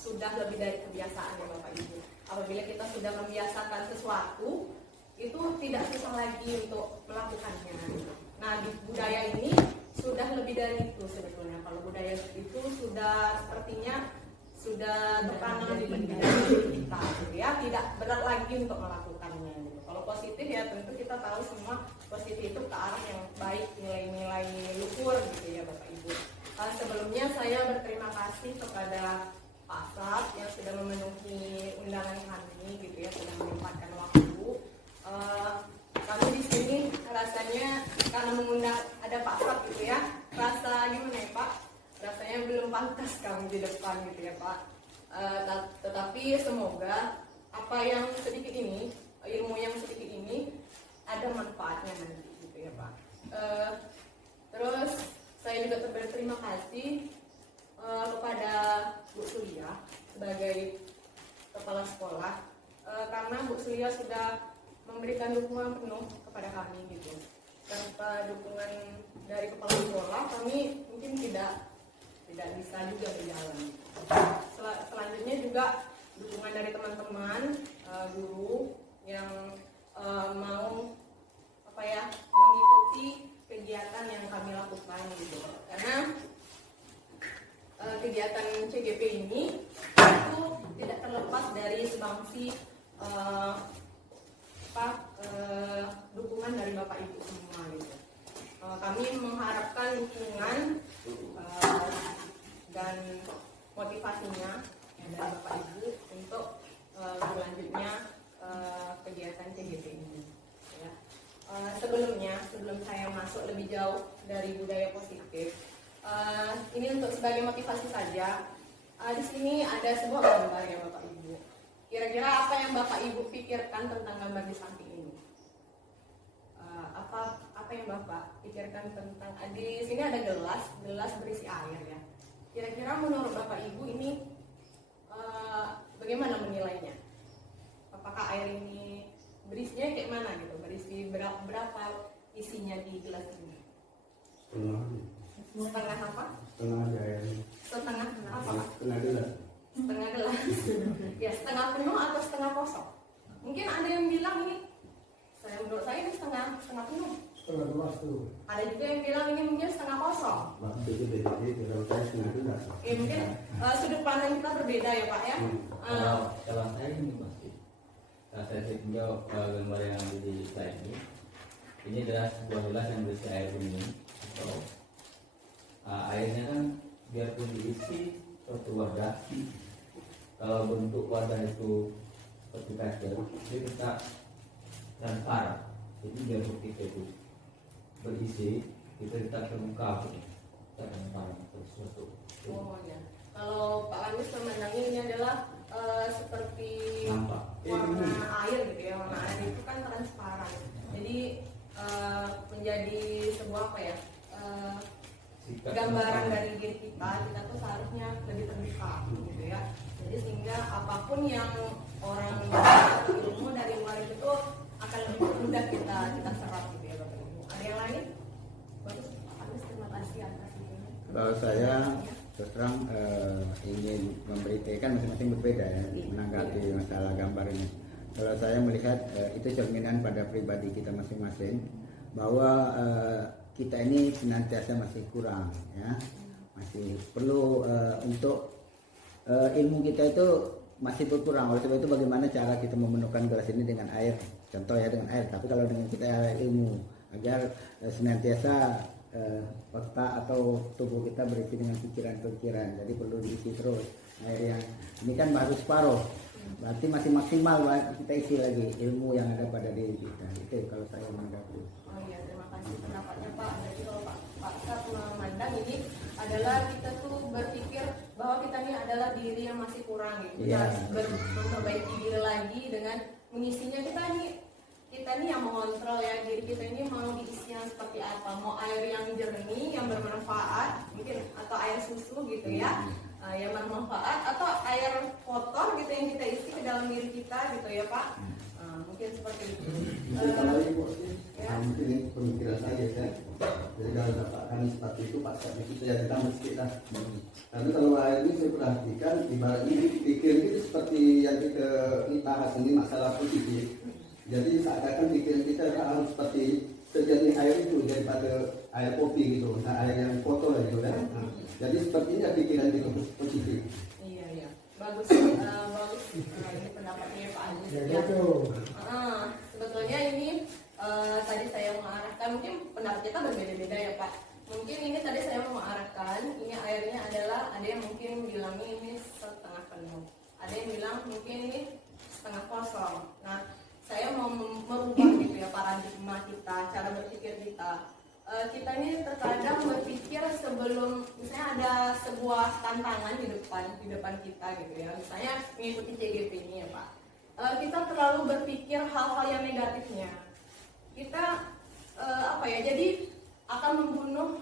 sudah lebih dari kebiasaan ya Bapak Ibu. Apabila kita sudah membiasakan sesuatu, itu tidak susah lagi untuk melakukannya. Nah, di budaya ini sudah lebih dari itu sebetulnya. Kalau budaya itu sudah sepertinya sudah tertanam di budaya kita, gitu ya, tidak berat lagi untuk melakukannya. Gitu. Kalau positif ya tentu kita tahu semua positif itu ke arah yang baik, nilai-nilai luhur gitu ya Bapak Ibu. Sebelumnya saya berterima kasih kepada Pak Sat yang sudah memenuhi undangan kami gitu ya, sudah menyempatkan waktu. Kami di sini rasanya karena mengundang ada Pak Sat gitu ya, rasa gimana ya Pak? Rasanya belum pantas kami di depan gitu ya Pak. Tetapi semoga apa yang sedikit ini, ilmu yang sedikit ini ada manfaatnya nanti gitu ya Pak. Terus saya juga berterima kasih kepada Bu Sulia sebagai kepala sekolah karena Bu Sulia sudah memberikan dukungan penuh kepada kami gitu. Tanpa dukungan dari kepala sekolah kami mungkin tidak bisa juga berjalan. Selanjutnya juga dukungan dari teman-teman guru yang mau mengikuti kegiatan yang kami lakukan gitu. Karena kegiatan CGP ini itu tidak terlepas dari sumbangsi dukungan dari Bapak Ibu semua gitu. Kami mengharapkan dukungan dan motivasinya dari Bapak Ibu untuk berlanjutnya kegiatan CGP ini. Ya. Sebelum saya masuk lebih jauh dari budaya positif, ini untuk sebagai motivasi saja. Di sini ada sebuah gambar ya Bapak Ibu. Kira-kira apa yang Bapak Ibu pikirkan tentang gambar di samping ini? Apa yang Bapak pikirkan tentang? Di sini ada gelas berisi air ya. Kira-kira menurut Bapak Ibu ini bagaimana menilainya? Apakah air ini berisinya kayak mana gitu? Berisi berapa isinya di gelas ini? Setengah apa? Setengah air. Setengah apa? Setengah gelas. Setengah gelas. Ya, setengah penuh atau setengah kosong? Mungkin ada yang bilang ini, menurut saya ini setengah penuh. Setengah gelas tuh. Ada juga yang bilang ini mungkin setengah kosong. Waktu itu beda, kalau saya setengah gelas. Mungkin sudut pandang kita berbeda ya Pak ya. Kalau saya ini masih, saya tinggal gambar yang ada di slide ini. Ini adalah sebuah gelas yang berisi air bening. Atau airnya kan biarpun diisi suatu wadah, kalau bentuk wadah itu seperti kaca, dia tetap transparan. Jadi biarpun kita itu berisi, kita tetap terbuka, transparan sesuatu. Oh ya. Kalau Pak Agus memandangnya ini adalah seperti Nampak. warna air gitu ya. Warna air itu kan transparan. Jadi menjadi sebuah gambaran dari diri kita tuh seharusnya lebih terbuka gitu ya. Jadi sehingga apapun yang orang ilmu dari luar itu akan lebih mudah kita serap gitu ya Bapak Ibu. Ada yang lain? Bagus Pak Agus, terima kasih atas ini. Kalau saya terus terang ingin memberitakan masing-masing berbeda ya menanggapi masalah gambar ini. Kalau saya melihat itu cerminan pada pribadi kita masing-masing bahwa kita ini senantiasa masih kurang ya, masih perlu untuk ilmu kita itu masih berkurang. Oleh sebab itu bagaimana cara kita memenuhkan gelas ini dengan air, contoh ya dengan air, tapi kalau dengan kita ilmu agar senantiasa otak atau tubuh kita berisi dengan pikiran-pikiran, jadi perlu diisi terus air yang ini kan baru separuh, berarti masih maksimal kita isi lagi ilmu yang ada pada diri kita. Itu kalau saya menanggapi. Oh iya, terima kasih pendapatnya Pak. Jadi kalau Pak Sat memandang ini adalah kita tuh berpikir bahwa kita ini adalah diri yang masih kurang gitu. Kita harus memperbaiki diri lagi dengan mengisinya. Kita ini yang mengontrol ya diri kita ini mau diisi yang seperti apa, mau air yang jernih yang bermanfaat mungkin, atau air susu gitu ya yang bermanfaat, atau air kotor gitu yang kita isi ke dalam diri kita gitu ya Pak. Mungkin seperti itu. Mungkin ini pemikiran saya Jadi kalau bapak kami seperti itu paksa begitu ya kita mesti lah. Tapi kalau air ini saya perhatikan ibaratnya pikir itu seperti yang kita bahas ini masalah positif. Jadi seakan-akan pikiran kita harus seperti sejernih air itu daripada air kopi gitu, nah, air yang kotor gitu kan. Nah, jadi sepertinya pikiran itu positif. Iya iya, bagus bagus. Ini pendapatnya Pak Agus. Ya. Sebetulnya ini tadi saya mengarahkan, mungkin pendapat kita berbeda-beda ya Pak. Mungkin ini tadi saya mau mengarahkan, ini airnya adalah ada yang mungkin bilang ini setengah penuh, ada yang bilang mungkin ini setengah kosong. Nah, saya mau merubah gitu ya paradigma kita, cara berpikir kita. Kita ini terkadang berpikir sebelum misalnya ada sebuah tantangan di depan kita gitu ya, misalnya mengikuti CGP ini ya Pak. Kita terlalu berpikir hal-hal yang negatifnya. Kita jadi akan membunuh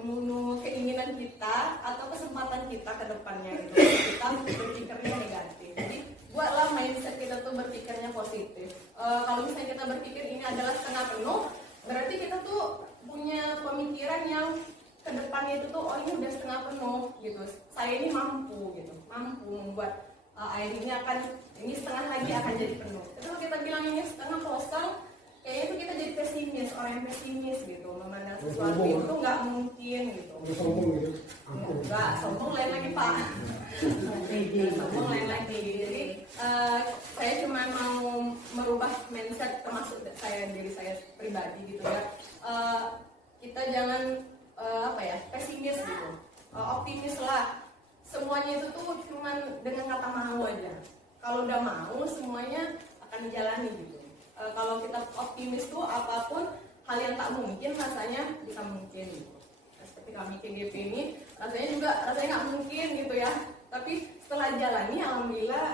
membunuh keinginan kita atau kesempatan kita ke depannya gitu. Kita berpikirnya negatif. Jadi buatlah mindset kita tuh berpikirnya positif. Kalau misalnya kita berpikir ini adalah setengah penuh, berarti kita tuh punya pemikiran yang ke depannya itu tuh oh ini udah setengah penuh gitu. Saya ini mampu membuat air ini setengah lagi akan jadi penuh. Tapi kalau kita bilang ini setengah kosong, kayaknya itu kita jadi pesimis, orang yang pesimis gitu, memandang sesuatu itu nggak mungkin gitu. Sombong gitu. Nggak, sombong lain lagi Pak. Sombong lain lagi. Jadi saya cuma mau merubah mindset termasuk diri saya pribadi gitu ya. Kita jangan pesimis gitu, optimis lah. Semuanya itu tuh cuma dengan kata mau aja. Kalau udah mau semuanya akan dijalani gitu. Kalau kita optimis tuh apapun hal yang tak mungkin rasanya bisa mungkin gitu. Seperti kami KGP ini rasanya nggak mungkin gitu ya. Tapi setelah jalani alhamdulillah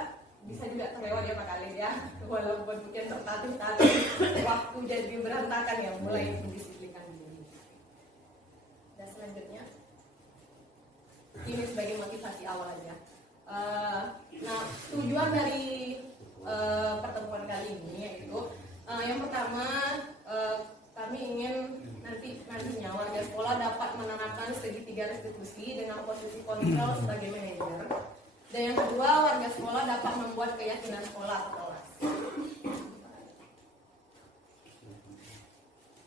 bisa juga terlewat ya Pak Khalid ya. Walaupun mungkin tertatih-tatih waktu jadi berantakan ya mulai mendisiplinkan diri. Dan selanjutnya ini sebagai motivasi awal aja. Nah, tujuan dari pertemuan kali ini yaitu yang pertama kami ingin nantinya warga sekolah dapat menerapkan segitiga restitusi dengan posisi kontrol sebagai manajer. Dan yang kedua, warga sekolah dapat membuat keyakinan sekolah atau kelas.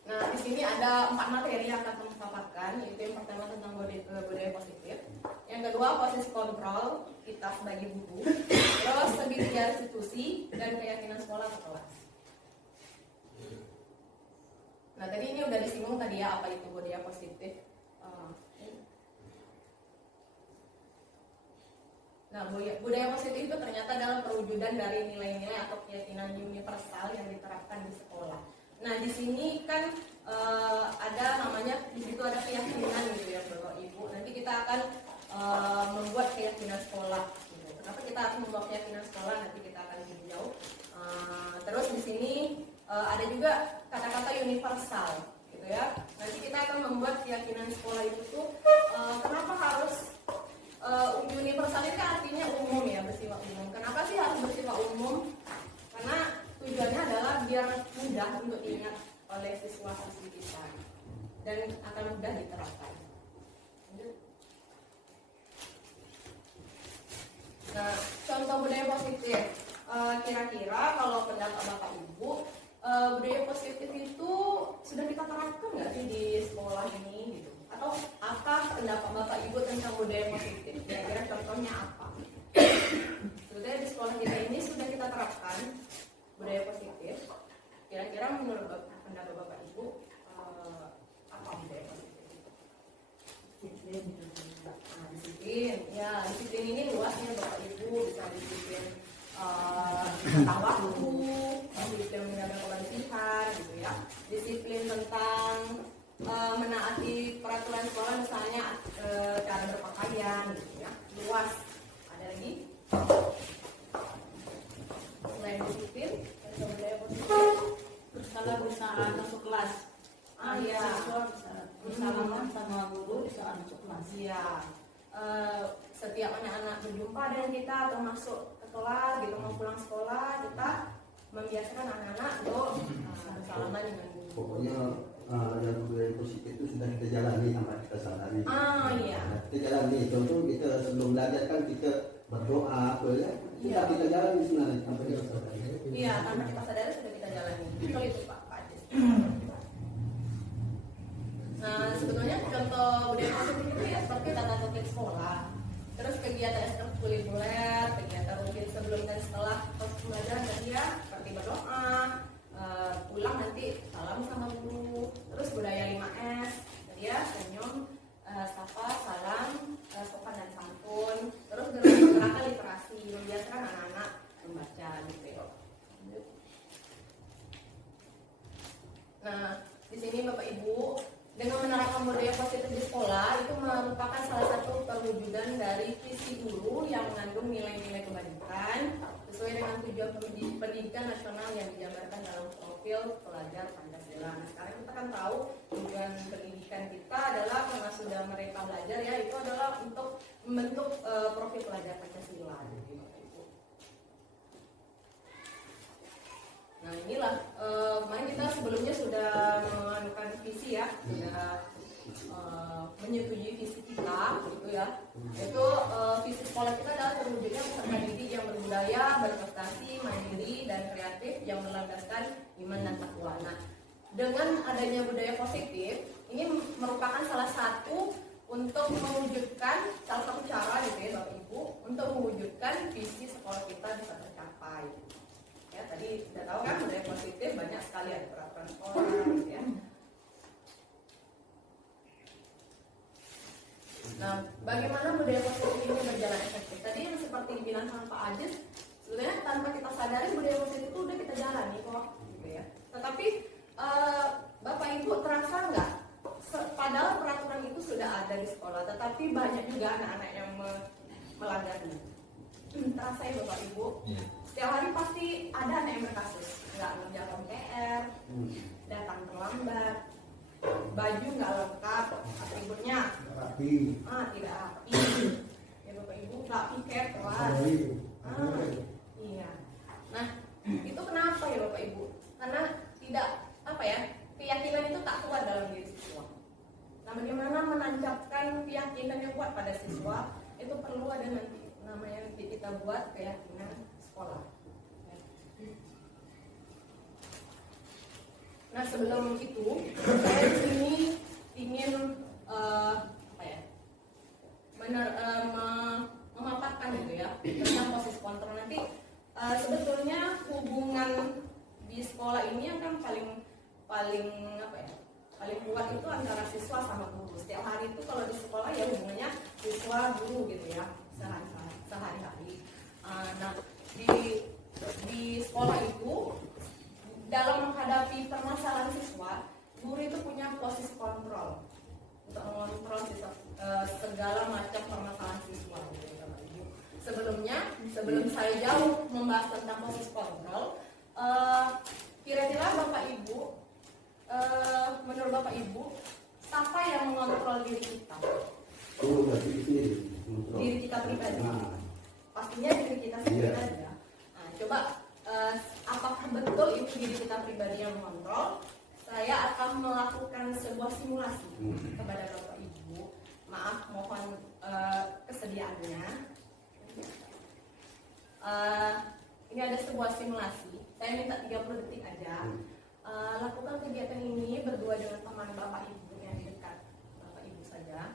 Nah, di sini ada 4 materi yang akan kami paparkan, yaitu yang pertama tentang budaya positif, yang kedua posisi kontrol kita sebagai guru, terus segitiga restitusi dan keyakinan sekolah atau kelas. Nah, tadi ini udah disinggung tadi ya apa itu budaya positif. Nah, budaya positif itu ternyata adalah perwujudan dari nilai-nilai atau keyakinan universal yang diterapkan di sekolah. Nah, di sini kan ada namanya, di situ ada keyakinan gitu ya Bapak Ibu. Nanti kita akan membuat keyakinan sekolah. Gitu. Kenapa kita harus membuat keyakinan sekolah? Nanti kita akan tinjau. Terus di sini ada juga kata-kata universal, gitu ya. Nanti kita akan membuat keyakinan sekolah itu tuh kenapa harus universal itu artinya umum ya, bersifat umum. Kenapa sih harus bersifat umum? Karena tujuannya adalah biar mudah untuk diingat oleh siswa-siswi kita dan akan mudah diterapkan. Nah, contoh budaya positif, kira-kira kalau pendapat Bapak Ibu, budaya positif itu sudah kita terapkan nggak sih di sekolah ini gitu? Atau apa pendapat Bapak Ibu tentang budaya positif? Kira-kira contohnya apa? Sebetulnya di sekolah kita ini sudah kita terapkan budaya positif. Kira-kira menurut pendapat Bapak Ibu apa budaya positif itu? Disiplin. Ya, disiplin ini luasnya Bapak Ibu, bisa disiplin tentang waktu, disiplin menjaga kebersihan gitu ya. Disiplin tentang menaati peraturan sekolah, misalnya cara berpakaian gitu ya. Luas. Ada lagi? Selain disiplin, ada budaya positif. Kalau berusaha masuk kelas, Iya. siswa bisa bersalaman sama guru di saat masuk kelas. Iya. Setiap anak-anak berjumpa dengan kita atau masuk ke kelas gitu, mau pulang sekolah, kita membiasakan anak-anak untuk bersalaman dengan guru. Pokoknya yang budaya positif itu sudah kita jalani tanpa kita sadari. Iya. Nah, kita jalani. Contoh kita sebelum belajar kan kita berdoa, ya. Iya. Kita jalani sebenarnya tanpa kita sadari. Iya, tanpa kita sadari sudah kita jalani. Betul itu Pak Ajis. Nah, sebetulnya contoh budaya positif itu ya seperti tata tertib sekolah, terus kegiatan ekstrakurikuler, kegiatan rutin sebelum dan setelah proses pembelajaran tadi ya, seperti berdoa, pulang nanti salam sama guru, terus budaya 5S, tadi ya senyum, sapa, salam, sopan dan santun, terus gerakan literasi, membiasakan anak-anak membaca gitu ya. Nah, di sini Bapak Ibu, dengan menerapkan budaya positif di sekolah itu merupakan salah satu perwujudan dari visi guru yang mengandung nilai-nilai kebajikan sesuai dengan tujuan pendidikan nasional yang dijabarkan dalam profil pelajar Pancasila. Nah, sekarang kita kan tahu tujuan pendidikan kita adalah karena sudah mereka belajar ya, itu adalah untuk membentuk profil pelajar Pancasila. Nah inilah, kemarin kita sebelumnya sudah menganukan visi ya, sudah menyetujui visi kita gitu ya. Itu visi sekolah kita adalah terwujudnya peserta didik yang berbudaya, berprestasi, mandiri, dan kreatif yang berlandaskan iman dan takwa. Nah, dengan adanya budaya positif, ini merupakan salah satu untuk mewujudkan, salah satu cara gitu ya Bapak Ibu, untuk mewujudkan visi sekolah kita bisa tercapai. Ya, tadi sudah tahu kan budaya positif banyak sekali ada peraturan sekolah gitu ya. Nah, bagaimana budaya positif ini berjalan efektif? Tadi yang seperti dibilang sama Pak Ajis, sebenarnya tanpa kita sadari budaya positif itu udah kita jalani kok, gitu ya. Tetapi Bapak Ibu terasa nggak? Padahal peraturan itu sudah ada di sekolah, tetapi banyak juga anak-anak yang melanggarnya. Terasa ya Bapak Ibu? Setiap hari pasti ada anak yang berkasus, nggak mengerjakan PR, datang terlambat, baju nggak lengkap, atributnya tidak rapi, ya Bapak Ibu nggak piket kelas. Iya. Nah itu kenapa ya Bapak Ibu? Karena tidak keyakinan itu tak kuat dalam diri siswa. Nah bagaimana menancapkan keyakinan yang kuat pada siswa itu perlu ada nanti namanya kita buat keyakinan sekolah. Nah sebelum itu saya di sini ingin memaparkan gitu ya tentang posisi kontrol. Nanti sebetulnya hubungan di sekolah ini yang paling kuat itu antara siswa sama guru. Setiap hari itu kalau di sekolah ya hubungannya siswa guru gitu ya sehari-hari. Nah di sekolah itu dalam menghadapi permasalahan siswa, guru itu punya posisi kontrol untuk mengontrol segala macam permasalahan siswa. Sebelum saya jauh membahas tentang posisi kontrol, kira-kira Bapak Ibu, menurut Bapak Ibu, siapa yang mengontrol diri kita? Diri kita pribadi. Pastinya diri kita sendiri aja. Nah, coba apakah betul itu diri kita pribadi yang mengontrol? Saya akan melakukan sebuah simulasi kepada Bapak Ibu. Maaf, mohon kesediaannya. Ini ada sebuah simulasi. Saya minta 30 detik aja. Lakukan kegiatan ini berdua dengan teman Bapak Ibu yang di dekat Bapak Ibu saja.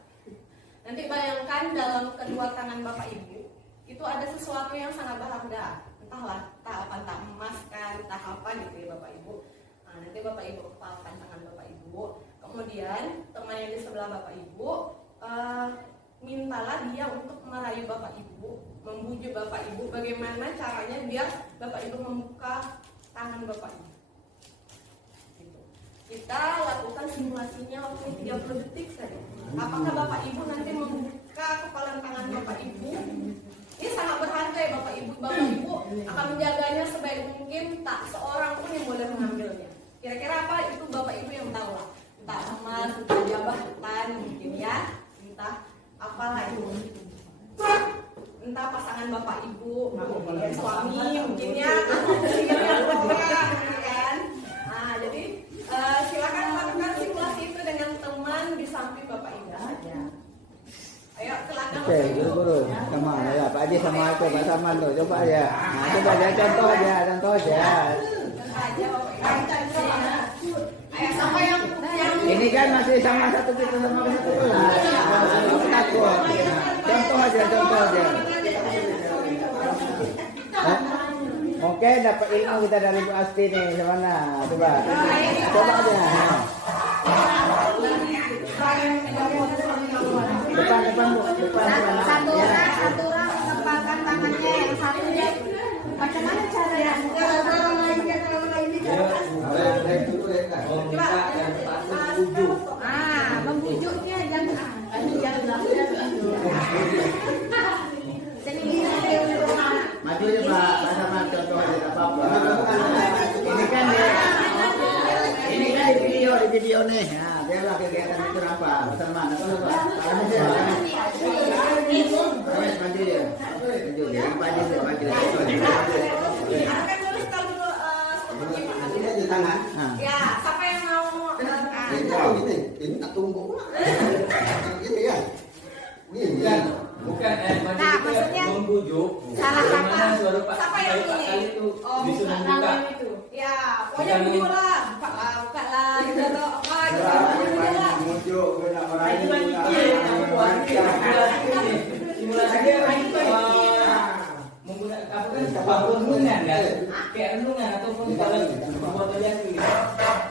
Nanti bayangkan dalam kedua tangan Bapak Ibu itu ada sesuatu yang sangat berharga. Entahlah, entah emas kan, entah apa gitu ya Bapak Ibu. Nah, nanti Bapak Ibu kepalkan tangan Bapak Ibu. Kemudian teman yang di sebelah Bapak Ibu mintalah dia untuk merayu Bapak Ibu, membujuk Bapak Ibu bagaimana caranya biar Bapak Ibu membuka tangan Bapak Ibu. Gitu. Kita lakukan simulasinya waktu 30 detik saja. Apakah Bapak Ibu nanti membuka kepala tangan Bapak Ibu? Ini sangat berharga ya Bapak Ibu. Bapak Ibu akan menjaganya sebaik mungkin, tak seorang pun yang boleh mengambilnya. Kira-kira apa itu Bapak Ibu yang tahu lah. Entah emas, entah jabatan mungkin ya, entah apalah itu. Entah pasangan Bapak Ibu, suami mungkin ya, kan. Nah, jadi silakan lakukan teman-teman tuh, coba aja. Nah, coba aja contoh aja. Ini kan masih sama satu kita sama satu kelas. Takut. Contoh aja. Oke, dapat ilmu kita dari Bu Asti nih, gimana? Coba aja. Depan Bu, Satu orang tempatkan tangannya, yang satunya macam mana caranya? Membujuknya jangan maju aja Pak, sama contoh aja apa-apa. Ini kan di video nih. Nah, biarlah kegiatan itu apa? Sama apa? Maju dia. Di tangan. Ya, siapa yang mau? Ini tak tunggu. Ini ya. Ini ya. Bukan maju Nah, itu maksudnya membujuk. salah kata. Bagaimana suara Pak Siapa yang Pak ini? Kali itu Oh, bisa bukan membuka. nama itu. Ya, pokoknya bujuk lah. Buka lah gitu atau apa gitu. Bujuk lah. Muncul kena orang Itu kan simulasinya menggunakan apa kan renungan kan? Kayak renungan ataupun kalau membuat aja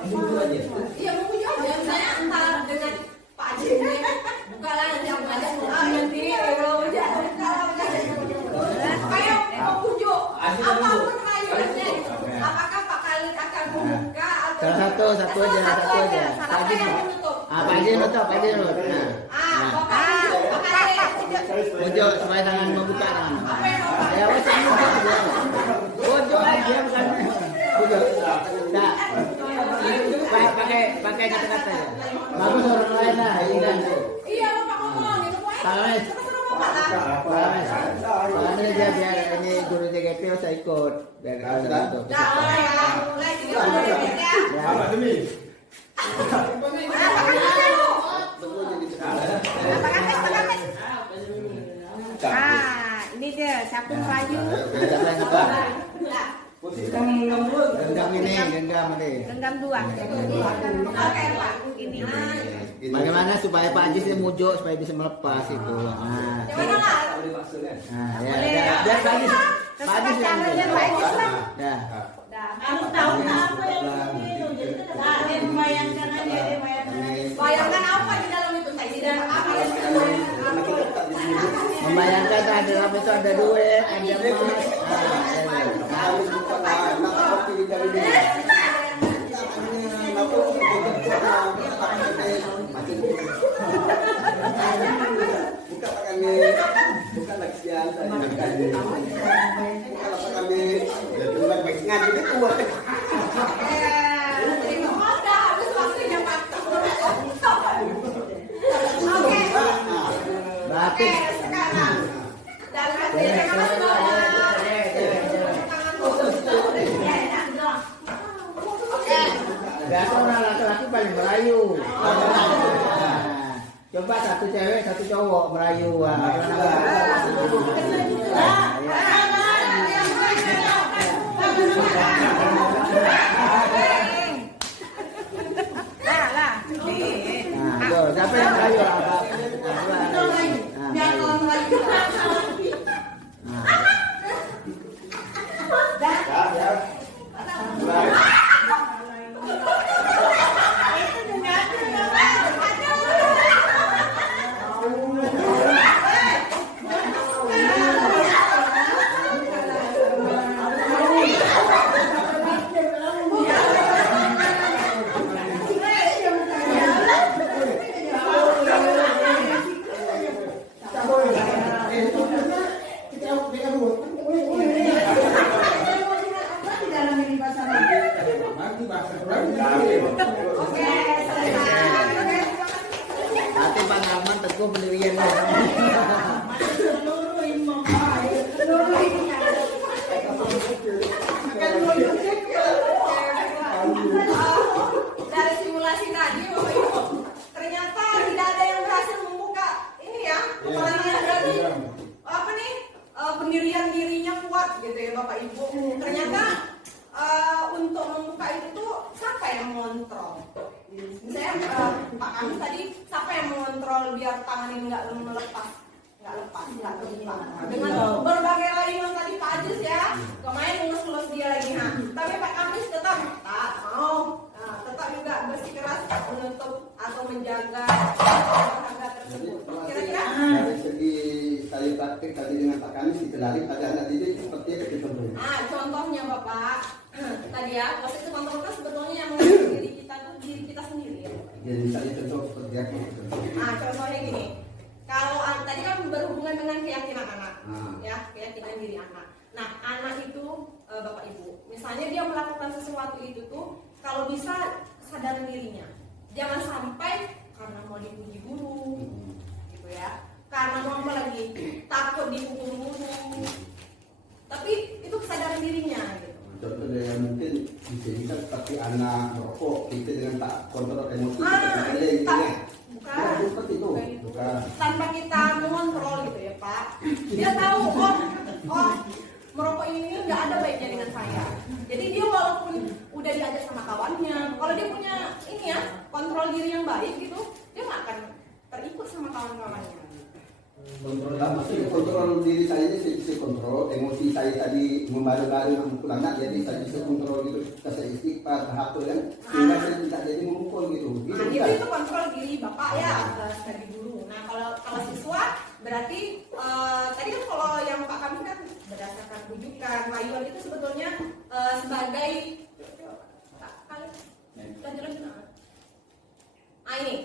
membujuk aja. Iya, bujuk aja. Misalnya entar dengan Pak Haji ini buka lah nanti aku ngajak nanti buka kayak membujuk apapun kayunya. Apakah Pak Khalid akan membuka atau Satu aja. Siapa yang menutup? Pak Haji nutup. Pak Khalid Pojok supaya tangan membuka tangan. apa yang mau Pak? Ya wes pojok aja bukan pojok. Nah, pakai kata-kata ya. Bagus orang lain lah, ini kan. Iya, Bapak ngomong itu pokoknya. Tangannya. Tangannya dia biar ini guru JGP saya ikut biar kalau gitu. Mulai 30 menit ya. Ya. demi? Ini dia Sapung Melayu. Siapa yang apa? Kita menggembur. Genggam ini. Genggam dua. Ini. Bagaimana supaya Pak Haji mujuk supaya bisa melepas itu. Nah, ya. Biar Pak Haji. Caranya bagus lah. Ya. Kamu tahu apa yang begini? Dia membayangkan aja, dia bayangkan. Bayangkan apa di dalam itu? Tidak apa Membayangkan ada dalam itu ada duit, ada emas. Harus buka tangan, nak kopi di dalam ini. Buka pakai buka laksian saya. Buka pakai bukan baik ngaji itu kuat. habis waktunya Pak. Oke. Batik. Sekarang dan hasilnya mas bawa Biasa orang laki-laki paling Melayu. Nah, coba satu cewek, satu cowok Melayu. Siapa yang Melayu? Hati Pak Narman teguh pendirian. dari simulasi tadi Bapak Ibu ternyata tidak ada yang berhasil membuka ini ya kepalanya berarti apa nih pendirian dirinya Pak kami tadi siapa yang mengontrol biar tangan ini nggak lepas, nggak lepas. Dengan berbagai rayuan tadi Pak Ajis ya, kemarin ngelus-ngelus dia lagi. Nah, tapi Pak Kamis tetap tak mau, tetap juga bersikeras menutup atau menjaga harga tersebut. Kira-kira? Dari segi saya praktik tadi dengan Pak Kamis dikenali pada anak didik seperti apa contohnya? Contohnya Bapak, tadi ya, proses kontrol kan sebetulnya yang mengatur diri kita tuh diri kita sendiri ya. Jadi misalnya contoh seperti apa? Contohnya gini, kalau tadi kan berhubungan dengan keyakinan anak, Ah. ya keyakinan diri anak. Nah anak itu Bapak Ibu, misalnya dia melakukan sesuatu itu tuh, kalau bisa sadar dirinya, jangan sampai karena mau dipuji guru, gitu ya, karena mau apa lagi, takut dihukum guru, tapi itu kesadaran dirinya, gitu. Contohnya yang mungkin dijadikan seperti anak merokok, kita dengan tak kontrol emosi, Bukan. seperti itu. Bukan itu. Bukan. Tanpa kita mengontrol gitu ya Pak. Dia tahu oh merokok ini nggak ada baiknya dengan saya. Jadi dia walaupun udah diajak sama kawannya, kalau dia punya ini ya kontrol diri yang baik gitu, dia nggak akan terikut sama kawan-kawannya. Kontrol diri saya ini saya bisa kontrol, emosi saya tadi membaru-baru memukul anak, jadi saya bisa kontrol gitu, saya istighfar, tahapul kan, sehingga saya tidak jadi memukul gitu. Nah, itu kontrol diri Bapak ya dari dulu. Nah, kalau siswa berarti tadi kan kalau yang Pak kami kan berdasarkan rujukan, rayuan itu sebetulnya sebagai lanjut.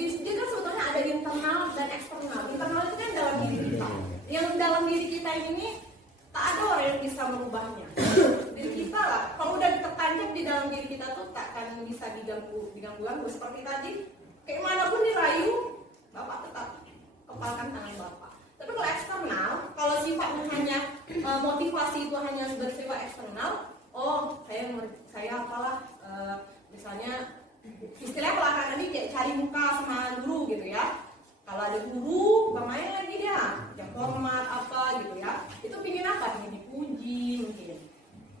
Ini dia kan sebetulnya ada internal dan eksternal. Internal itu kan dalam diri kita. Yang dalam diri kita ini tak ada orang yang bisa merubahnya. Diri kita lah. Kalau udah tertancap di dalam diri kita tuh tak akan bisa diganggu. Seperti tadi, kayak manapun dirayu, Bapak tetap kepalkan tangan Bapak. Tapi kalau eksternal, kalau sifatnya hanya motivasi itu hanya bersifat eksternal, saya apalah misalnya istilahnya kalau anak-anak ini kayak cari muka sama guru gitu ya. Kalau ada guru, bermain lagi dia, yang hormat apa gitu ya. Itu pingin apa? Pingin dipuji mungkin,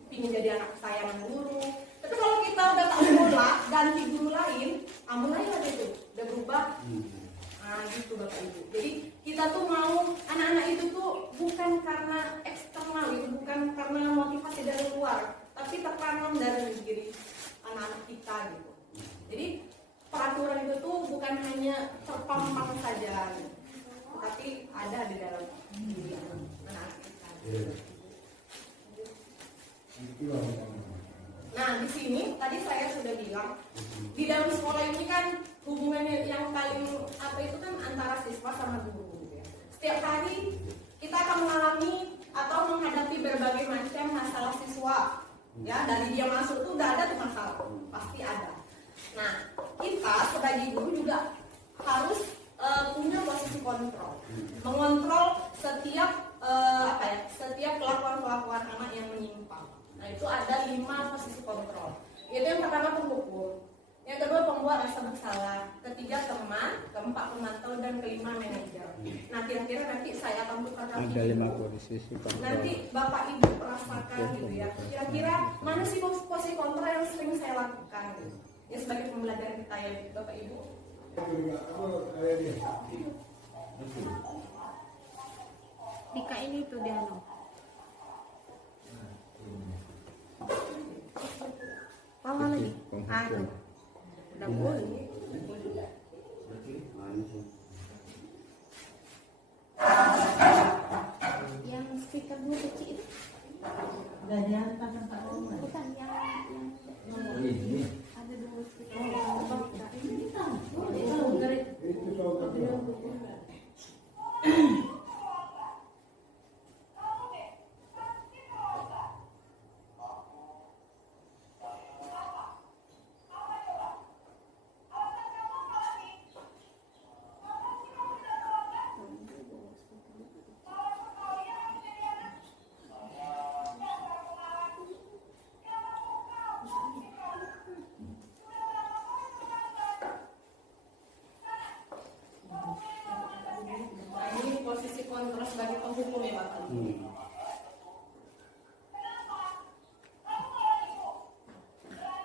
pingin jadi anak kesayangan guru. Tapi kalau kita udah tak sekolah, ganti guru lain, mulai aja itu udah berubah. Nah gitu Bapak Ibu. Jadi kita tuh mau anak-anak itu tuh bukan karena eksternal gitu, bukan karena motivasi dari luar, tapi tertanam dari diri anak-anak kita gitu. Jadi peraturan itu tuh bukan hanya terpampang saja, tapi ada di dalam diri anak-anak kita. Nah di sini tadi saya sudah bilang di dalam sekolah ini kan hubungannya yang paling apa itu kan antara siswa sama guru. Ya. Setiap hari kita akan mengalami atau menghadapi berbagai macam masalah siswa. Ya dari dia masuk tuh udah ada tuh masalah, pasti ada. Nah, kita sebagai guru juga harus punya posisi kontrol, mengontrol setiap setiap kelakuan anak yang menyimpang. Nah, itu ada 5 posisi kontrol. Itu yang pertama pengukur, yang kedua pembuat rasa bersalah, ketiga teman, keempat pemantau, dan kelima manajer. Nah, kira-kira nanti saya akan tukar Ada 5 posisi kontrol. Nanti Bapak Ibu rasakan gitu ya. Kira-kira mana sih posisi kontrol yang sering saya lakukan gitu. Ya sebagai pembelajaran kita ya Bapak Ibu. Dika ini tuh dia no. Bawa lagi. Udah boleh. Yang speaker dua kecil itu Udah diantar sampai rumah. bukan yang Ini. ada 2 speaker. Ini tahu.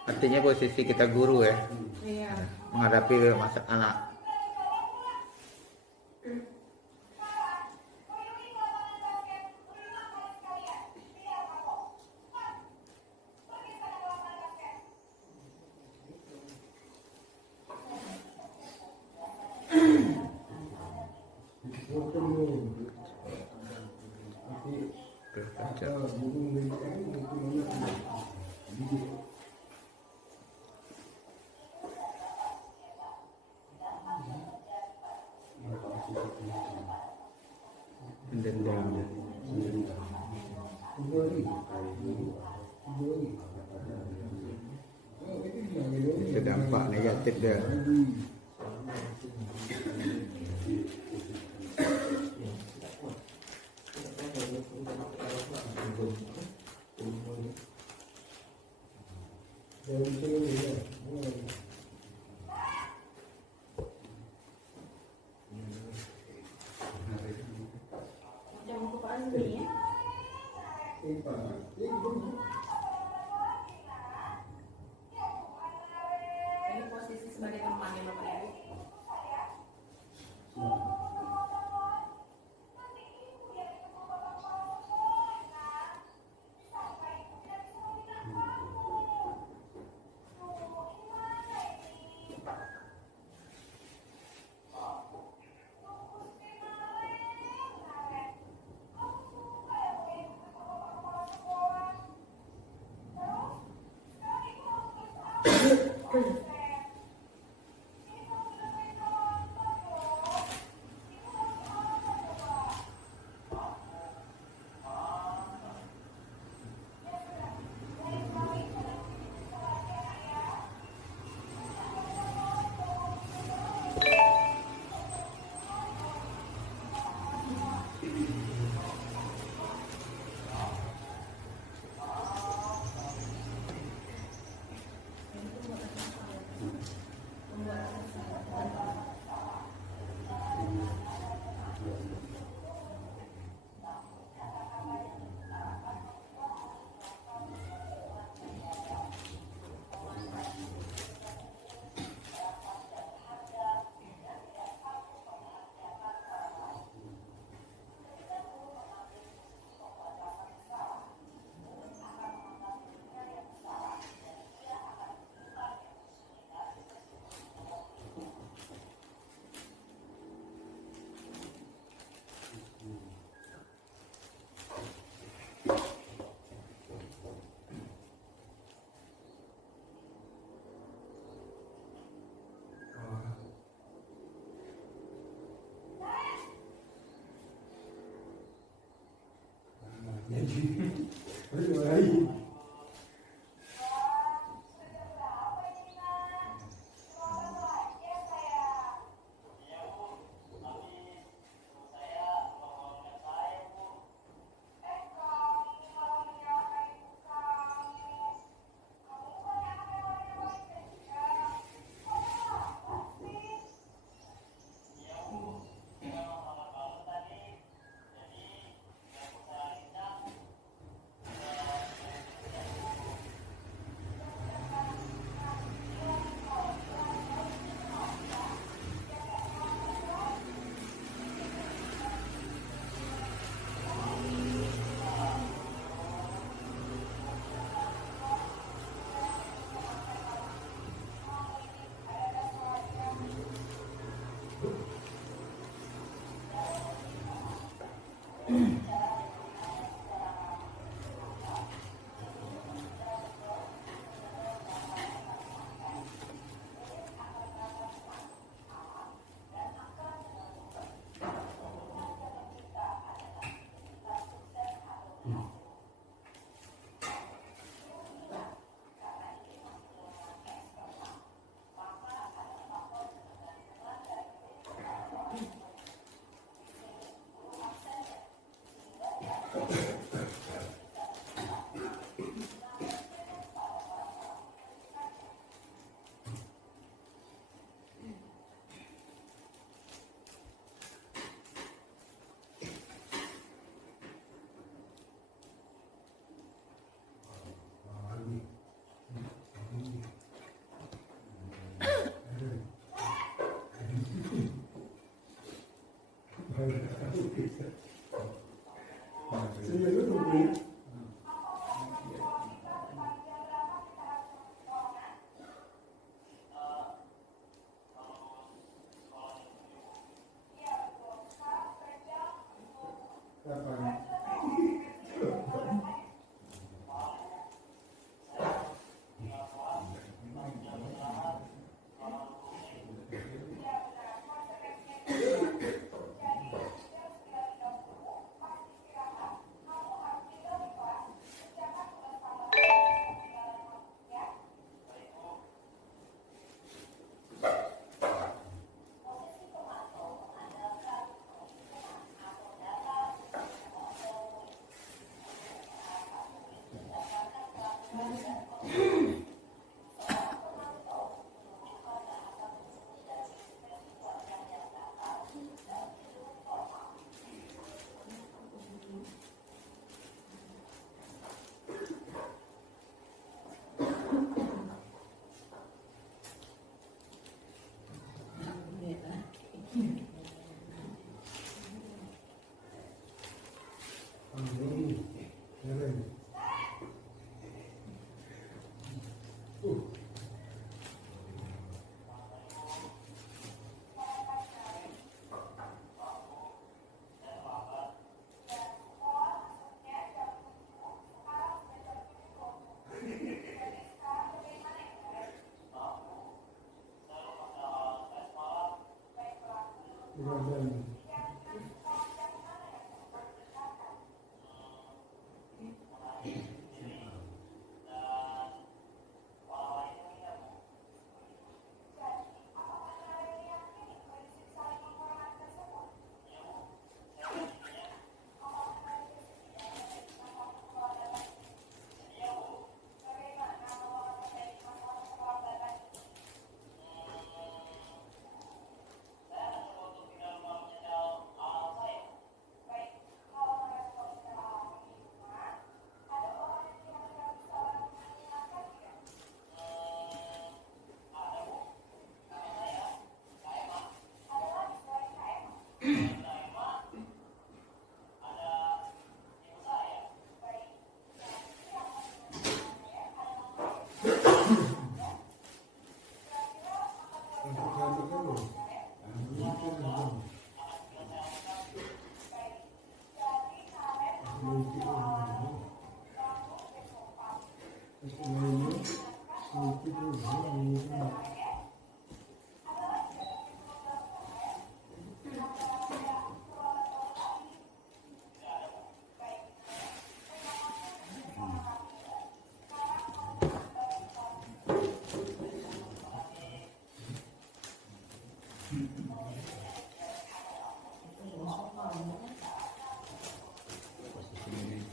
Artinya posisi kita guru ya, Iya. menghadapi masa anak. Dendam. Itu dampak negatif dia. Jangan lupa asli ya. Ini posisi sebagai teman ya Bapak Ibu.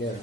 manajer.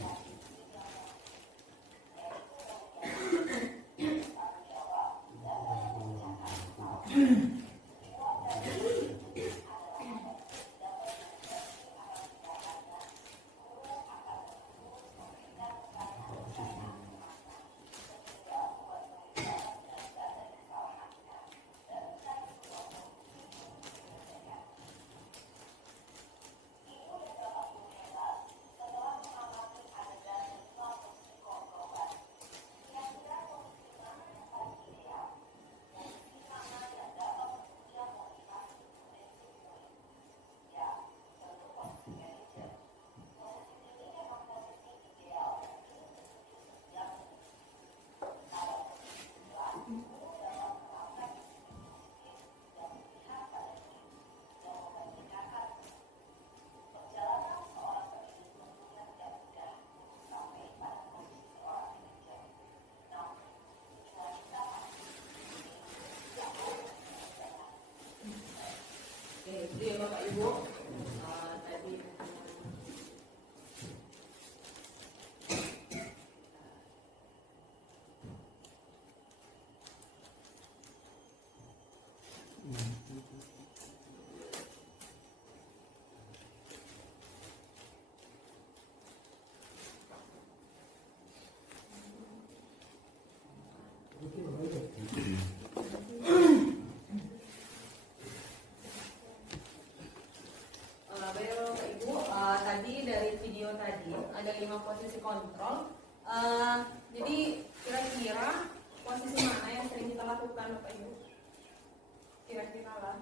Itu ya Bapak Ibu. Tadi baik Bapak Ibu, tadi dari video tadi ada 5 posisi kontrol. Jadi kira-kira posisi mana yang sering kita lakukan Bapak Ibu? Kira-kira lah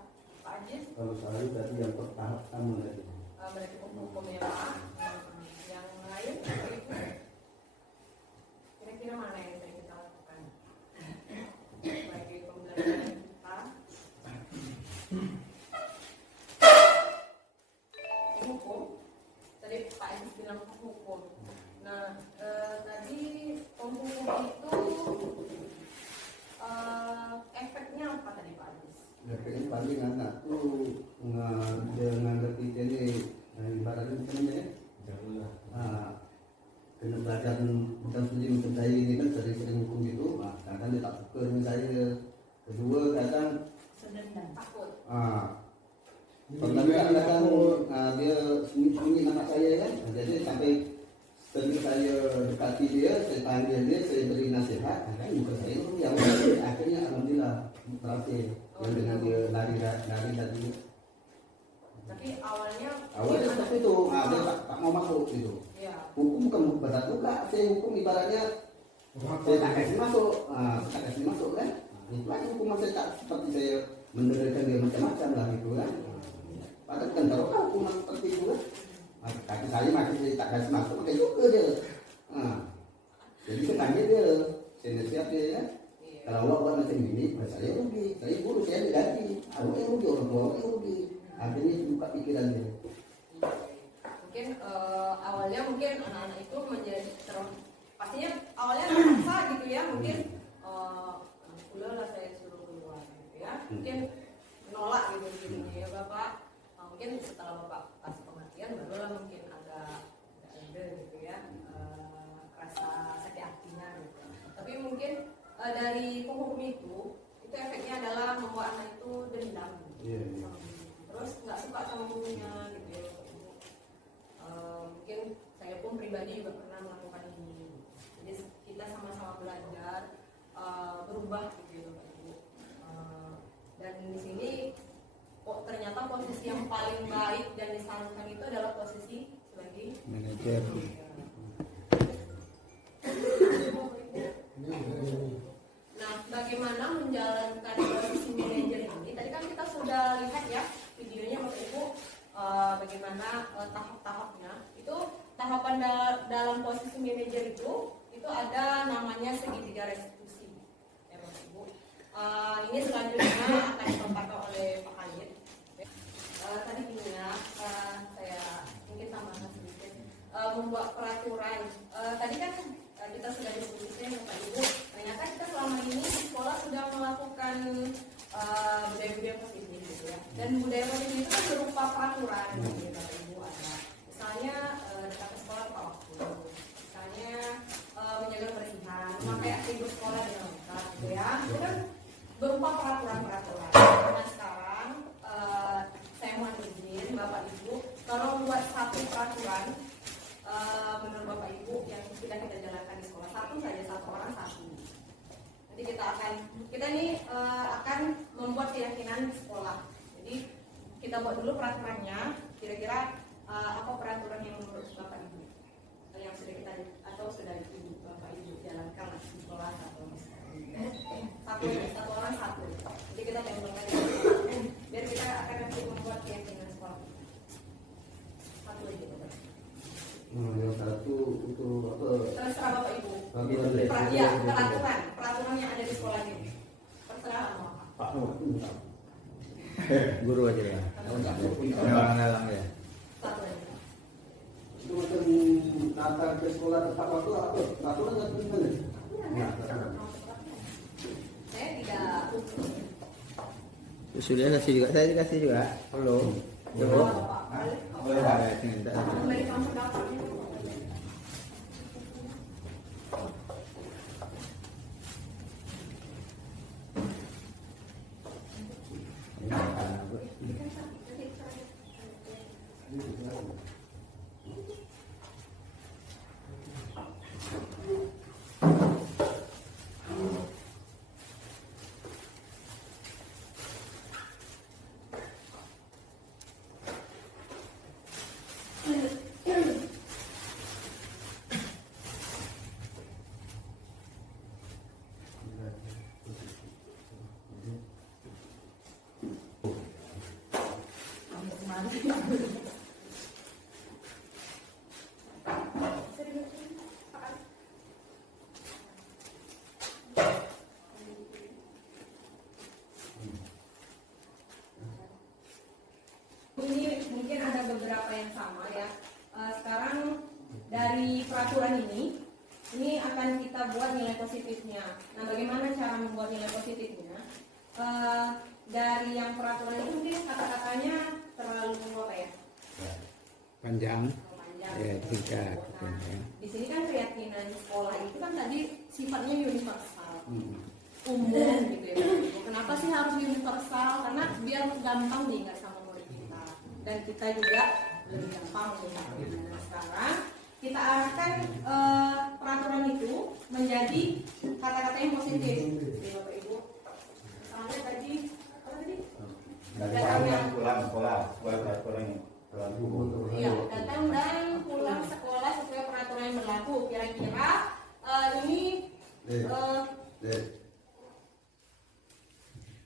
Pak Ajis. Kalau saya tadi yang pertama tadi. Berarti hukum ya Pak. Yang lain Bapak Ibu, kira-kira mana yang sering kita lakukan bagi pembelajaran kita? Hukum. Tadi Pak Ajis bilang hukum. Nah, tadi penghukum itu efeknya apa tadi Pak Ajis? Efeknya paling anak tuh dengan ketika ini ibaratnya sebenarnya kena belajar bukan sendiri mencintai ini kan sering-sering hukum itu, kadang dia tak suka dengan saya. Kedua kadang Sedendam. Takut. pertama kadang dia sembunyi nama saya kan, jadi sampai sering saya dekati dia, saya panggil dia, saya beri nasihat, kan bukan saya itu yang akhirnya alhamdulillah berhasil. Yang dengan dia lari tadi. Tapi awalnya Seperti itu, dia tak mau masuk gitu. ya. Hukum bukan berat juga, saya hukum ibaratnya Saya tak kasih masuk, tak kasih masuk kan? Itu aja hukuman saya tak seperti saya mendengarkan dia macam-macam lah itu kan. Padahal kan kalau tahu hukuman seperti itu kan, kaki saya masih saya tak kasih masuk, maka juga dia. Jadi kenanya dia, saya nasihat dia kan. Kalau Allah buat macam ini, saya rugi, saya guru, saya diganti. Aku yang rugi, orang tua yang rugi. Akhirnya buka pikiran dia. Mungkin awalnya mungkin anak-anak itu menjadi pastinya awalnya merasa gitu ya, mungkin udah lah saya suruh keluar gitu ya, mungkin menolak gitu jadinya ya Bapak. Mungkin setelah Bapak kasih pengertian barulah mungkin agak ada gitu ya, rasa sakit hatinya gitu. Tapi mungkin dari penghukum itu efeknya adalah membuat anak itu dendam gitu. Terus nggak suka sama gurunya gitu ya. Mungkin saya pun pribadi juga pernah melakukan ini. Jadi kita sama-sama belajar berubah gitu Bapak Ibu. Dan di sini kok ternyata posisi yang paling baik dan disarankan itu adalah posisi sebagai Manajer. Nah, bagaimana menjalankan posisi manajer ini? Tadi kan kita sudah lihat ya videonya Bapak Ibu, bagaimana tahap-tahapnya. Itu tahapan dalam posisi manajer itu ada namanya segitiga restitusi ya Bapak Ibu. Ini selanjutnya akan dipaparkan oleh Pak Khalid. Tadi gini ya, saya mungkin tambahkan sedikit, membuat peraturan. Tadi kan kita sudah diskusikan Bapak Ibu, ternyata kita selama ini di sekolah sudah melakukan budaya-budaya positif gitu ya. Dan budaya positif itu kan berupa peraturan gitu Bapak Ibu, ada misalnya dekat ke sekolah tepat waktu, misalnya menjaga kebersihan, memakai atribut sekolah dengan lengkap gitu ya. Itu kan berupa peraturan-peraturan. Nah sekarang saya mohon izin Bapak Ibu, kalau membuat satu peraturan menurut Bapak Ibu yang sudah kita jalankan di sekolah, satu saja, satu orang satu. Nanti kita ini akan membuat keyakinan di sekolah. Jadi kita buat dulu peraturannya, kira-kira apa peraturan yang menurut Bapak Ibu yang sudah kita atau sudah Ibu Bapak Ibu jalankan di sekolah atau di sekolah. Satu orang satu. Jadi kita tempelkan biar kita akan nanti membuat keyakinan sekolah. Satu aja Bapak. Yang satu itu apa? Terserah Bapak Ibu. Iya, peraturan yang ada di sekolah ini. Terserah mau apa. Pak Guru aja ya. Orang dalam ya. Satu aja. itu macam datang ke sekolah tepat waktu apa? Peraturan atau gimana? Saya tidak. Sudah kasih juga, saya dikasih juga. Halo. Halo. Boleh Pak. Kembali kamu dapatnya. Ini mungkin ada beberapa yang sama ya. Sekarang dari peraturan ini akan kita buat nilai positifnya. Nah, bagaimana cara membuat nilai positifnya? Dari yang peraturan itu mungkin kata-katanya terlalu apa ya? Panjang. Panjang. Ya, singkat. Nah, di sini kan keyakinan sekolah itu kan tadi sifatnya universal, umum gitu ya. Kenapa sih harus universal? Karena biar gampang diingat sama murid kita dan kita juga lebih gampang mengingatnya. Nah, sekarang kita arahkan peraturan itu menjadi kata-kata yang positif, jadi Bapak Ibu. Misalnya tadi apa tadi? Datang dan pulang sekolah, pulang. Iya, datang dan pulang sekolah sesuai peraturan yang berlaku. Kira-kira ini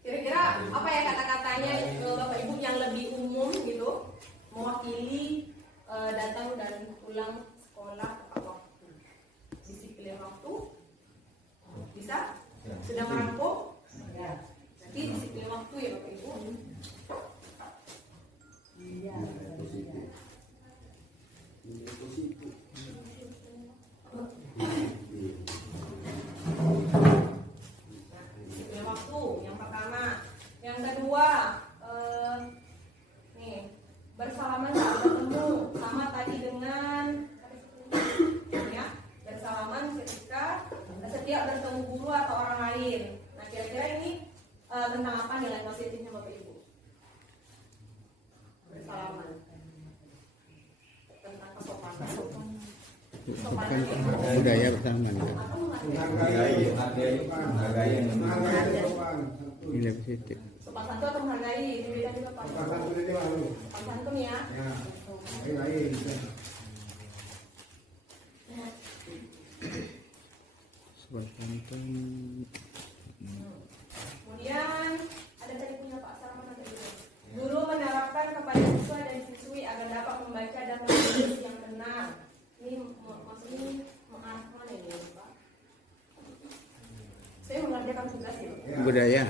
Kira-kira apa ya kata-katanya Bapak Ibu yang lebih umum gitu, mewakili datang dan pulang sekolah tepat waktu, disiplin waktu, bisa? Sudah merangkum? Ya. Jadi disiplin waktu ya Bapak Ibu. Iya. Disiplin waktu yang pertama. Yang kedua, nih bersalaman saat bertemu, sama tadi dengan ya, bersalaman ketika setiap bertemu guru atau orang lain. Nah kira-kira ini tentang apa nilai positifnya Bapak Ibu? Bersalaman tentang kesopanan. Kesopanan itu budaya bersalaman kan. atau menghargai. Menghargai yang Nilai positif. Sopan santun atau menghargai, ini beda juga Pak. Sopan santun ya. Sopan. Kemudian ada tadi punya Pak Sarman ada juga. Guru menerapkan kepada siswa dan siswi agar dapat membaca dan menulis yang benar. Ini maksudnya mengarah mana ini Pak? Saya mengerjakan tugas ya. Budaya.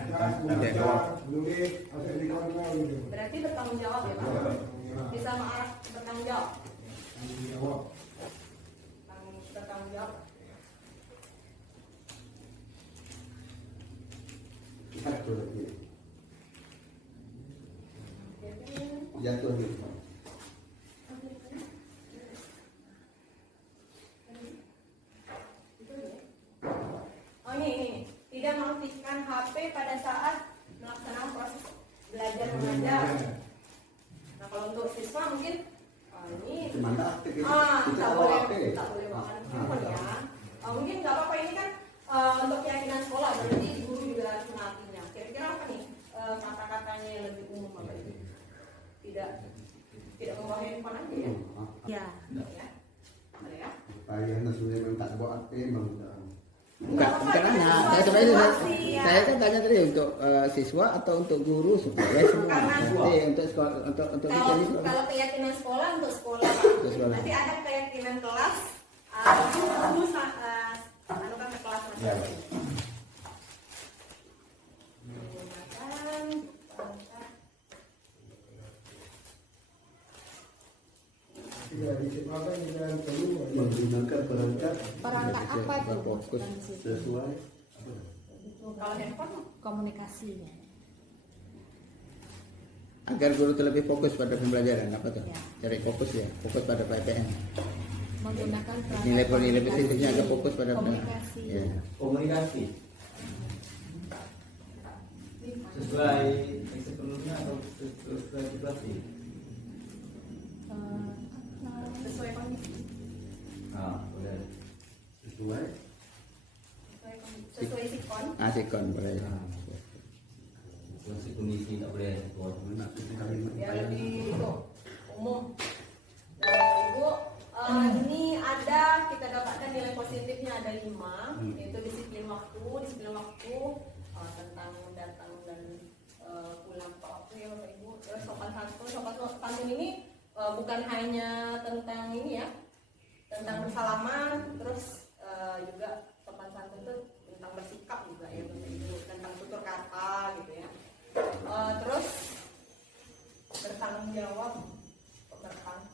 Berarti bertanggung jawab ya Pak? Bisa mengarah bertanggung jawab. Bertanggung jawab. Jatuh gitu. Oh ini. Tidak mengaktifkan HP pada saat melaksanakan proses belajar mengajar. Nah kalau untuk siswa mungkin ini Gimana aktif itu? tak Kita boleh apa? bawa handphone ya. Mungkin nggak apa-apa ini kan untuk keyakinan sekolah berarti guru juga harus menaatinya. Kira-kira apa nih kata-katanya yang lebih umum apa itu? Tidak membawa handphone aja ya? Ya. Ya, boleh ya? Payah nasunya memang tak bawa apa memang. Bukan anak. Saya sebenarnya saya kan tanya tadi untuk siswa atau untuk guru supaya semua. Nanti untuk sekolah untuk kita ini. Kalau keyakinan sekolah untuk sekolah Untuk Pak. sekolah. Nanti ada keyakinan kelas guru anu kan ke kelas masing-masing. Menggunakan perangkat Menggunakan perangkat Perangkat apa tuh? Fokus. sesuai kalau handphone Komunikasi. Agar guru itu lebih fokus pada pembelajaran apa tuh? Ya. Cari fokus ya, fokus pada PTN. Menggunakan perangkat Nilai positifnya agak fokus pada komunikasi. Ya. komunikasi sesuai sebelumnya atau sesuai situasi. sesuai kondisi. Nah, udah. sesuai Sesuai sikon. Sikon boleh. Situasi kondisi tak boleh buat. Ya lebih itu umum. Dan Ibu ini ada kita dapatkan nilai positifnya ada 5 yaitu disiplin waktu tentang datang dan pulang ke waktu ya Bapak Ibu. Terus sopan santun ini bukan hanya tentang ini ya, tentang bersalaman, terus juga sopan santun itu tentang bersikap juga ya Bapak Ibu, tentang tutur kata gitu ya. Terus bertanggung jawab, bertanggung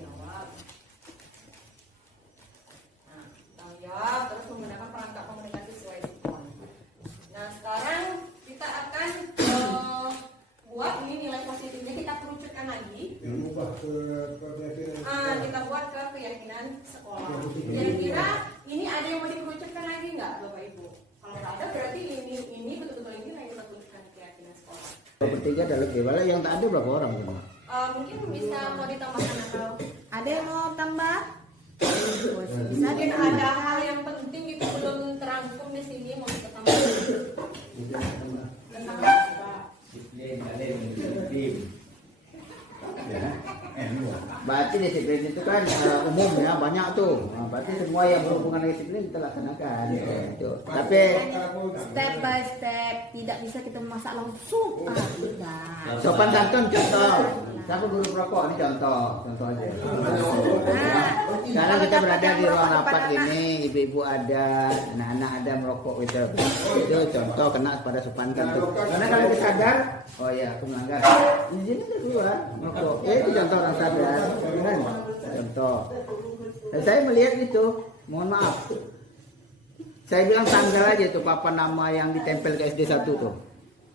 jawab. Nah, tanggung jawab terus menggunakan perangkat komunikasi sesuai sikon. Nah, sekarang kita akan buat ini nilai positifnya kita kerucutkan lagi. Kita buat ke keyakinan sekolah. Kira-kira ini ada yang mau dikerucutkan lagi nggak Bapak Ibu? Kalau nggak ada berarti ini betul-betul ini yang kita kerucutkan keyakinan sekolah. Bertiga ada lebih. Walau yang tak ada berapa orang? Mungkin bisa mau ditambahkan atau Ada yang mau tambah? mungkin ada hal yang penting itu belum terangkum di sini mau kita tambahkan. Tentang Disiplin, ada yang disiplin. Baca berarti disiplin itu kan umum ya, banyak tuh. Nah, berarti semua yang berhubungan dengan disiplin kita laksanakan. Itu. Tapi Step by step, tidak bisa kita memasak langsung. Tidak. sopan santun contoh. Siapa guru merokok ini contoh aja. Sekarang kita berada di ruang rapat gini, ibu-ibu ada, anak-anak ada merokok gitu. Itu contoh kena pada sopan santun. Karena kalau kita sadar, oh ya aku melanggar, izin itu keluar merokok. Itu contoh orang sadar, kan? Contoh. Dan saya melihat itu, mohon maaf. Saya bilang tanggal aja tuh papan nama yang ditempel ke SD 1 tuh.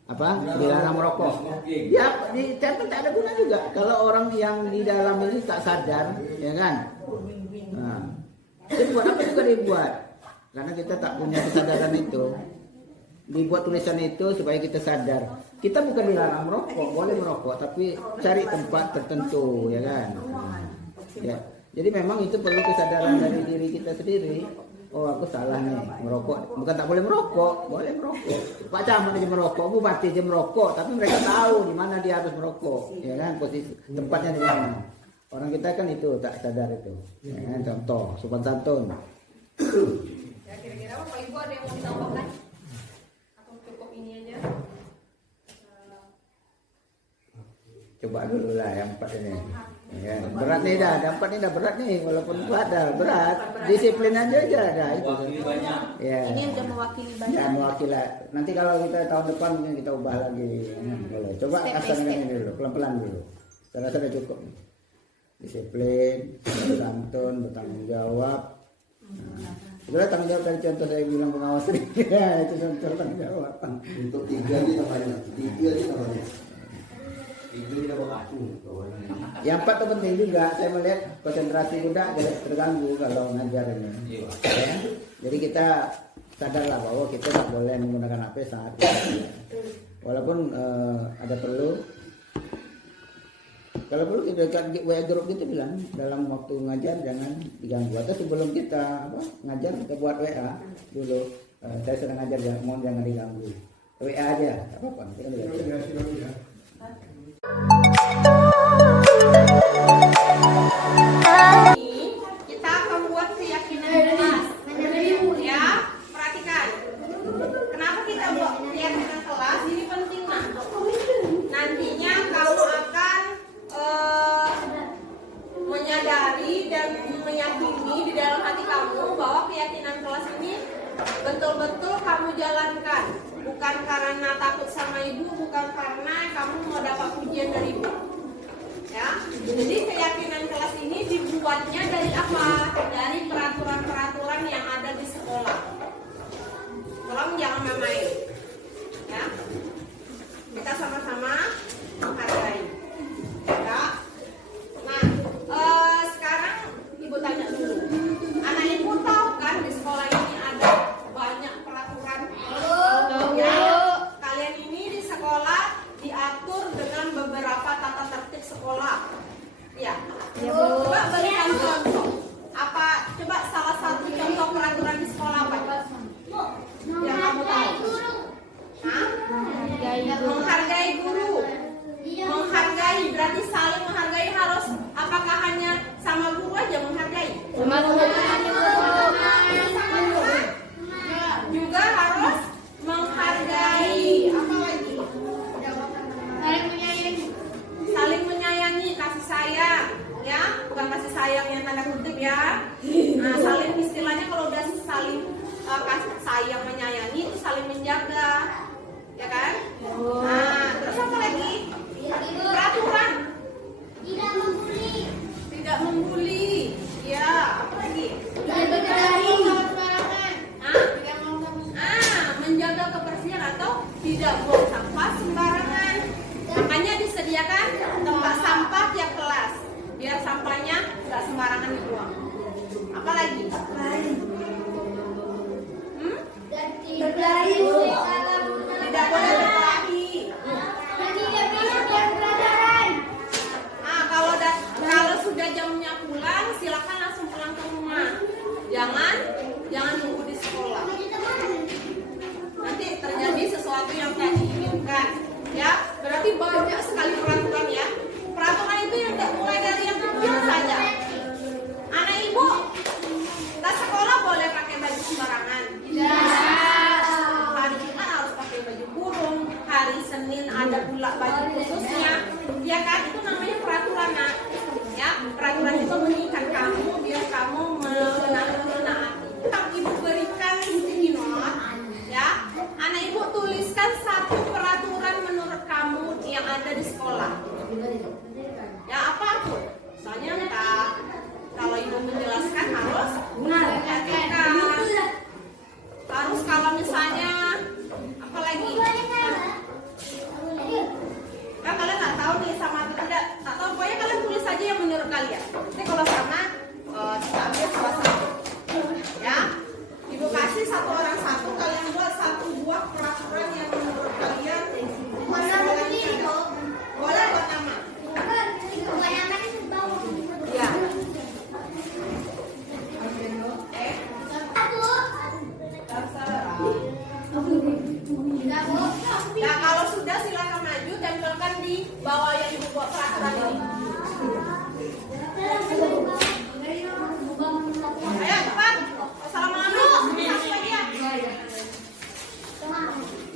Apa? Dilarang merokok. Ya, ditempel tak ada guna juga. Kalau orang yang di dalam ini tak sadar, ya kan? Nah, jadi buat apa juga dibuat? Karena kita tak punya kesadaran itu. Dibuat tulisan itu supaya kita sadar. Kita bukan dilarang merokok, boleh merokok, tapi cari tempat tertentu, ya kan? Nah, ya. Jadi memang itu perlu kesadaran dari diri kita sendiri. Oh aku salah nih merokok, bukan tak boleh merokok, boleh merokok. Pak Camat aja merokok, Bupati aja merokok, tapi mereka tahu di mana dia harus merokok, ya kan, posisi tempatnya di mana. Orang kita kan itu tak sadar itu, ya kan, contoh sopan santun. Ya kira-kira Bapak Ibu ada yang mau ditambahkan? Atau cukup ini aja? Coba dulu lah yang 4 ini. Ya, berat nih dah, dapat nih dah berat nih, walaupun berat, disiplin aja dah itu. Wakili banyak. Ya. Ini udah mewakili banyak. Ya mewakili. Nanti kalau kita tahun depan mungkin kita ubah lagi. Boleh. Coba Step by asalnya step. ini dulu, pelan-pelan dulu. Saya rasa sudah cukup. Disiplin, santun, bertanggung jawab. Sebenarnya tanggung jawab dari contoh saya bilang pengawas ini. Ya, itu contoh tanggung jawab. Untuk 3 ini namanya. 3 ini namanya. Itu kita bawa aku. Yang 4 itu penting juga. Saya melihat konsentrasi budak jadi terganggu kalau ngajar ini. Iya. Ya. Jadi kita sadarlah bahwa kita tak boleh menggunakan HP saat ini. Walaupun ada perlu. Kalau perlu kita dekat WA grup gitu bilang dalam waktu ngajar jangan diganggu. Atau sebelum kita ngajar kita buat WA dulu. Saya sedang ngajar, mohon jangan diganggu. WA aja, apa-apa. Kita lihat. Ini kita akan buat keyakinan kelas. Ya, perhatikan. Kenapa kita buat keyakinan kelas? Ini penting nah. Nantinya kamu akan menyadari dan meyakini di dalam hati kamu bahwa keyakinan kelas ini betul-betul kamu jalankan. Bukan karena takut sama ibu, bukan karena kamu mau dapat pujian dari ibu. Ya, jadi keyakinan kelas ini dibuatnya dari apa? Dari peraturan-peraturan yang ada di sekolah. Tolong jangan main-main. Ya, kita sama-sama menghargai. Ya. Nah, sekarang ibu tanya dulu. Anak ibu tahu kan di sekolah ini ada banyak peraturan. Ya, kalian ini di sekolah diatur dengan beberapa tata tertib sekolah. Ya. Coba berikan contoh. Apa? Coba salah satu Ya kan, itu namanya peraturan, nak. Ya, peraturan itu mengikat kamu biar kamu menaati. Ibu berikan sticky note, ya. Anak ibu tuliskan satu peraturan menurut kamu yang ada di sekolah. Ya, apapun. Soalnya entah kalau ibu menjelaskan harus perhatikan. Harus kalau misalnya apalagi ya kalian nggak tahu nih sama atau tidak, tak tahu, pokoknya kalian tulis aja yang menurut kalian. Nanti kalau sama kita ambil salah satu, ya. Ibu kasih satu orang satu, kalian buat satu buah peraturan yang menurut kalian boleh buat nama. Ya. Ya kalau sudah silakan maju, tempelkan di bawah yang ibu buat peraturan ini. Ayo cepat. Assalamualaikum. Satu lagi ya.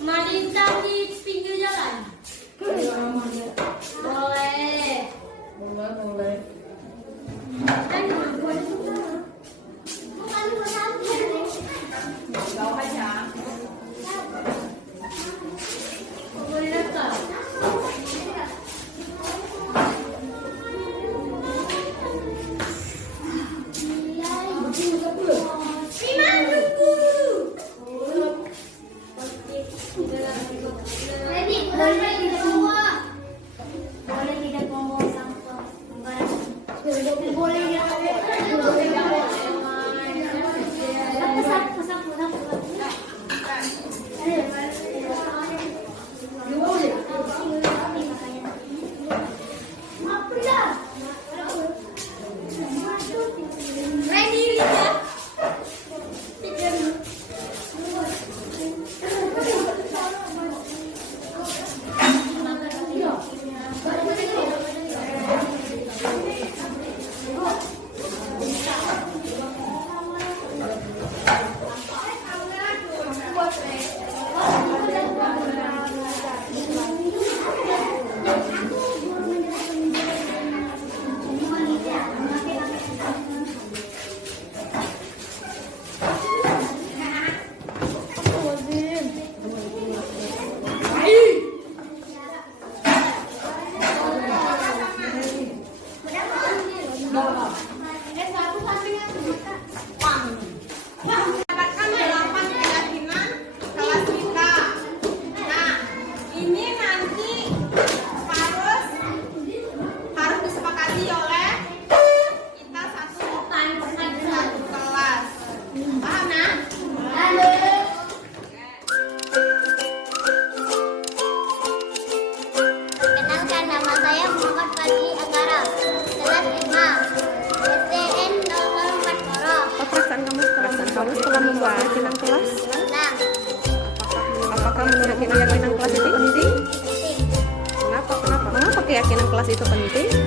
Melintang di pinggir jalan. Boleh. Boleh. Bawah aja. Boleh datang. Dapatkan 8 keyakinan kelas kita. Nah, ini nanti harus disepakati oleh kita satu kelas. Paham, nah? Perkenalkan, nama saya Muhammad Fadli Agara, kelas 5, STN 004 Koro. Apa perasaan kamu setelah membuat keyakinan kelas? Nah, Apakah menurutmu keyakinan kelas itu penting? penting. Kenapa keyakinan kelas itu penting?